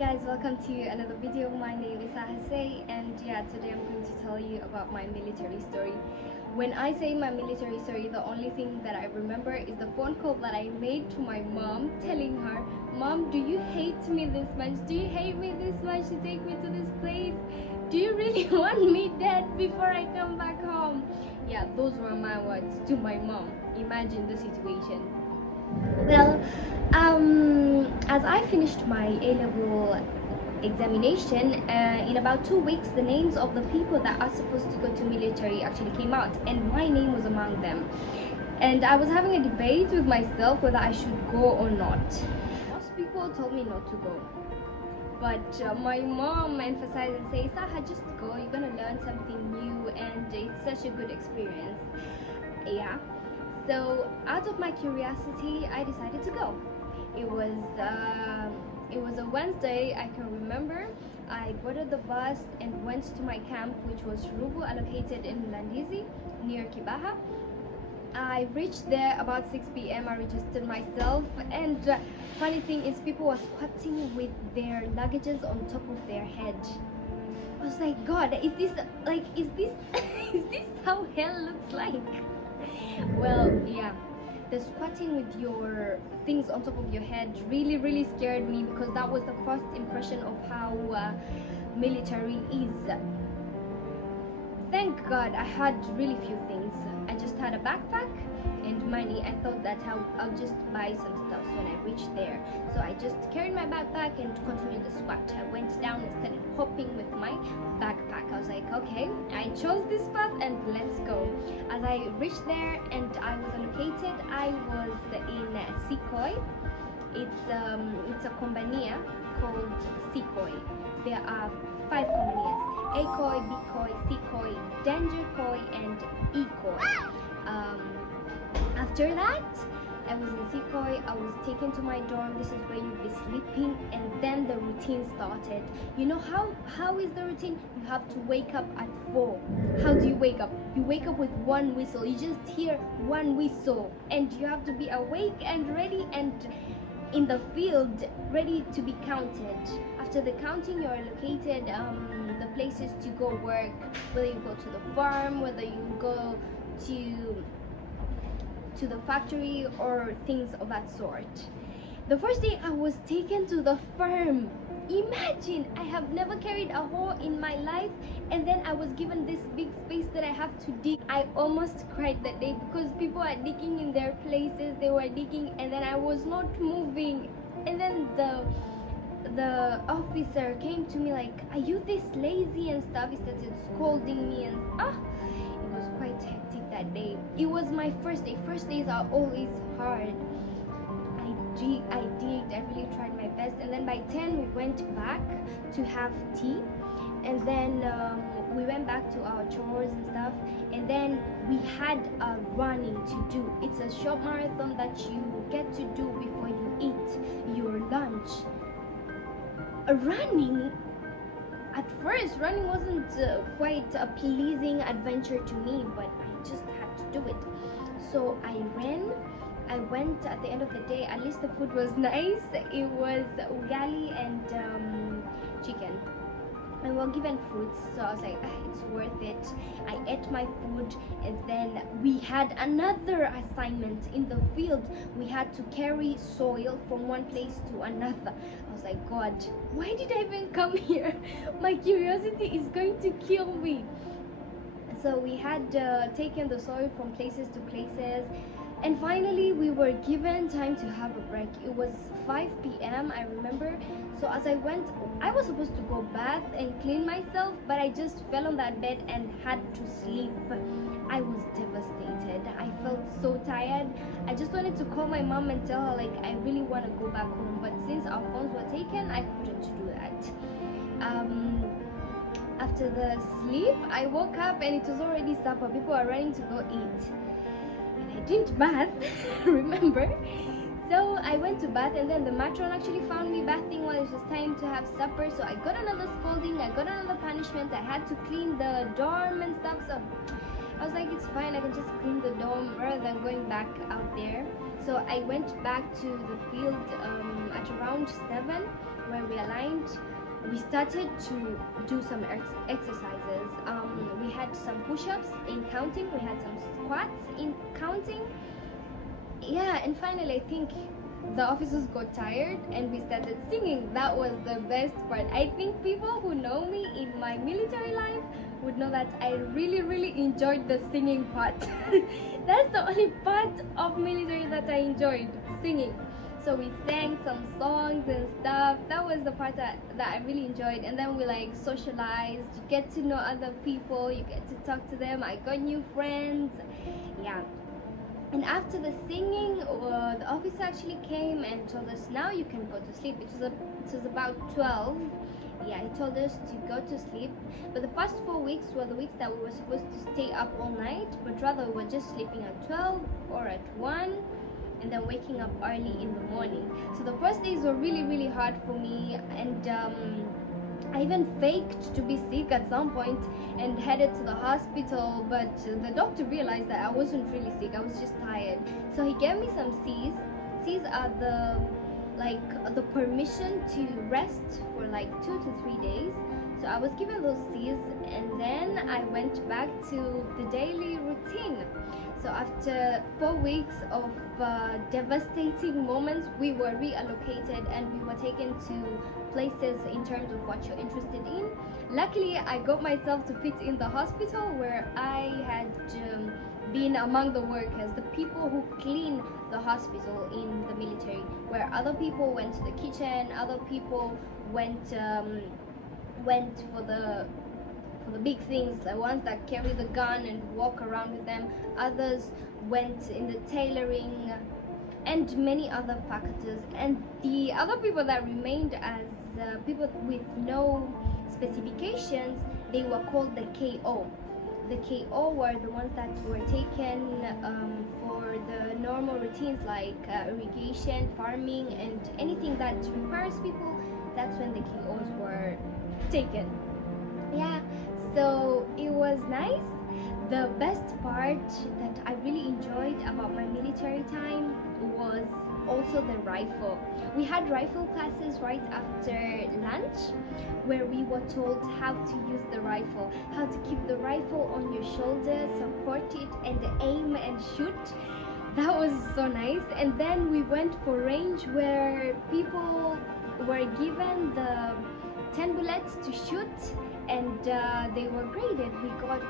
guys, welcome to another video. My name is Sahase, and yeah, today I'm going to tell you about my military story. When I say my military story, the only thing that I remember is the phone call that I made to my mom, telling her, "Mom, do you hate me this much? Do you hate me this much to take me to this place? Do you really want me dead before I come back home?" Yeah, those were my words to my mom. Imagine the situation. Well, as I finished my A-level examination, in about 2 weeks, the names of the people that are supposed to go to military actually came out, and my name was among them. And I was having a debate with myself whether I should go or not. Most people told me not to go, but my mom emphasized and said, "Saha, just go. You're gonna learn something new, and it's such a good experience." Yeah. So out of my curiosity, I decided to go. It was a Wednesday, I can remember. I boarded the bus and went to my camp, which was Rubu, allocated in Landizi near Kibaha. I reached there about 6 p.m. I registered myself, and funny thing is, people were squatting with their luggages on top of their head. I was like, God, is this is this how hell looks like? Well, yeah, the squatting with your things on top of your head really scared me, because that was the first impression of how military is. Thank God I had really few things. I just had a backpack and money. I thought that I'll just buy some stuff when I reached there. So I just carried my backpack and continued the squat. I went down and started hopping with my backpack. I was like, okay, I chose this path and let's go. As I reached there and I was allocated, I was in Sikoi. It's a compania called Sikoi. There are 5 companies: A-Koi, B-Koi, C-Koi, Danger Koi, and E-Koi. After that, I was in Sikoi. I was taken to my dorm. This is where you'd be sleeping, and then the routine started. You know how is the routine? You have to wake up at 4. How do you wake up? You wake up with one whistle. You just hear one whistle, and you have to be awake and ready and in the field, ready to be counted. After the counting, you're allocated the places to go work, whether you go to the farm, whether you go to the factory, or things of that sort. The first day I was taken to the farm. Imagine, I have never carried a hoe in my life, and then I was given this big space that I have to dig. I almost cried that day because people are digging in their places. They were digging, and then I was not moving. And then the officer came to me like, "Are you this lazy?" and stuff. He started scolding me, and it was quite hectic that day. It was my first day. First days are always hard. I digged, I really tried my best, and then by 10 we went back to have tea, and then we went back to our chores and stuff, and then we had a running to do. It's a short marathon that you get to do before you eat your lunch. At first, running wasn't quite a pleasing adventure to me, but I just had to do it. So I ran. I went at the end of the day. At least the food was nice. It was ugali and chicken. And we were given fruits, so I was like, it's worth it. I ate my food, and then we had another assignment in the field. We had to carry soil from one place to another. I was like, God, why did I even come here? My curiosity is going to kill me. So we had taken the soil from places to places, and finally we were given time to have a break. It was 5 p.m. I remember. So as I went, I was supposed to go bath and clean myself, but I just fell on that bed and had to sleep. I was devastated. I felt so tired. I just wanted to call my mom and tell her like I really want to go back home, but since our phones were taken, I couldn't do that. After the sleep, I woke up and it was already supper. People are running to go eat. I didn't bath, remember? So I went to bath, and then the matron actually found me bathing while it was time to have supper. So I got another scolding, I got another punishment. I had to clean the dorm and stuff. So I was like, it's fine, I can just clean the dorm rather than going back out there. So I went back to the field at around 7. where we aligned, we started to do some exercises. We had some push-ups in counting, we had some squats in counting. Yeah, and finally I think the officers got tired and we started singing. That was the best part. I think people who know me in my military life would know that I really enjoyed the singing part. That's the only part of military that I enjoyed, singing. So we sang some songs and stuff. That was the part that I really enjoyed. And then we like socialized, you get to know other people, you get to talk to them. I got new friends. Yeah. And after the singing, the officer actually came and told us, now you can go to sleep. It was about 12. Yeah, he told us to go to sleep. But the first 4 weeks were the weeks that we were supposed to stay up all night, but rather we were just sleeping at 12 or at 1 and then waking up early in the morning. So the first days were really hard for me, and I even faked to be sick at some point and headed to the hospital, but the doctor realized that I wasn't really sick, I was just tired. So he gave me some C's. C's are the permission to rest for like 2 to 3 days. So I was given those C's, and then I went back to the daily routine. So after 4 weeks of devastating moments, we were reallocated and we were taken to places in terms of what you're interested in. Luckily, I got myself to fit in the hospital, where I had been among the workers, the people who clean the hospital in the military, where other people went to the kitchen, other people went for the big things, the ones that carry the gun and walk around with them. Others went in the tailoring and many other factors. And the other people that remained as people with no specifications, they were called the KO. The KO were the ones that were taken for the normal routines like irrigation, farming, and anything that requires people. That's when the KOs were taken. Yeah, so it was nice. The best part that I really enjoyed about my military time was also the rifle. We had rifle classes right after lunch, where we were told how to use the rifle, how to keep the rifle on your shoulder, support it, and aim and shoot. That was so nice. And then we went for range, where people were given the 10 bullets to shoot, and they were graded. We got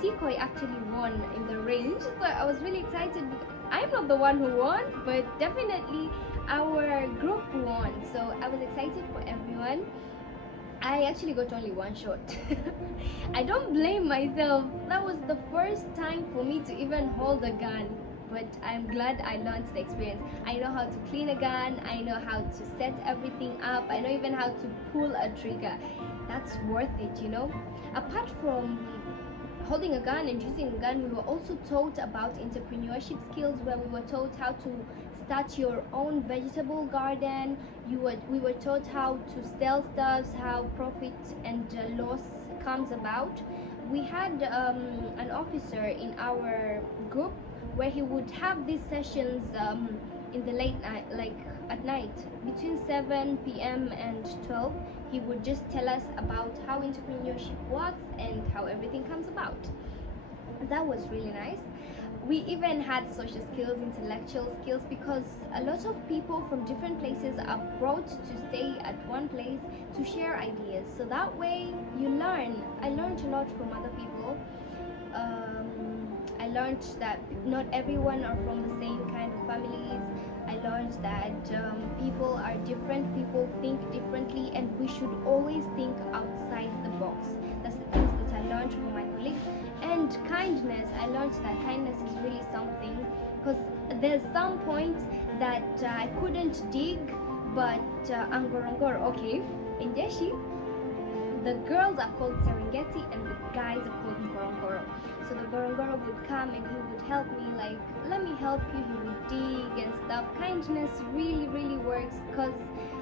Sequoia actually won in the range, so I was really excited. I'm not the one who won, but definitely our group won, so I was excited for everyone. I actually got only one shot. I don't blame myself. That was the first time for me to even hold a gun, but I'm glad I learned the experience. I know how to clean a gun, I know how to set everything up, I know even how to pull a trigger. That's worth it, you know. Apart from holding a gun and using a gun, we were also taught about entrepreneurship skills, where we were taught how to start your own vegetable garden. We were taught how to sell stuff, how profit and loss comes about. We had an officer in our group where he would have these sessions in the late night, like at night, between 7 p.m. and 12. He would just tell us about how entrepreneurship works and how everything comes about. That was really nice. We even had social skills, intellectual skills, because a lot of people from different places are brought to stay at one place to share ideas. So that way you learn. I learned a lot from other people. I learned that not everyone are from the same kind of families. I learned that people are different, people think differently, and we should always think outside the box. That's the things that I learned from my colleagues. And kindness, I learned that kindness is really something, because there's some points that I couldn't dig, but Angorongoro, okay, in Jeshi, the girls are called Serengeti and the guys are called Ngorongoro. So the Ngorongoro would come and he would help me, like, let me help you, he would dig and stuff. Kindness really works, because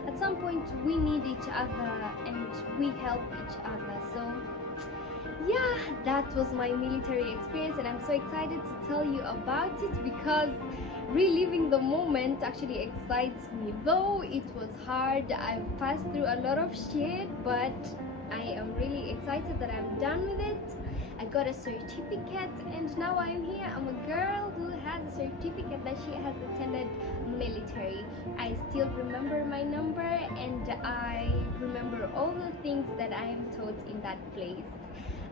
at some point we need each other and we help each other. So yeah, that was my military experience, and I'm so excited to tell you about it because reliving the moment actually excites me. Though it was hard, I've passed through a lot of shit, but I am really excited that I'm done with it. I got a certificate, and now I'm here. I'm a girl who has a certificate that she has attended military. I still remember my number, and I remember all the things that I am taught in that place.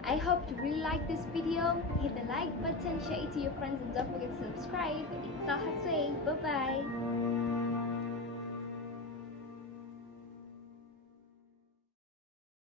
I hope you really like this video. Hit the like button, share it to your friends, and don't forget to subscribe. It's Saha Sway. Bye bye.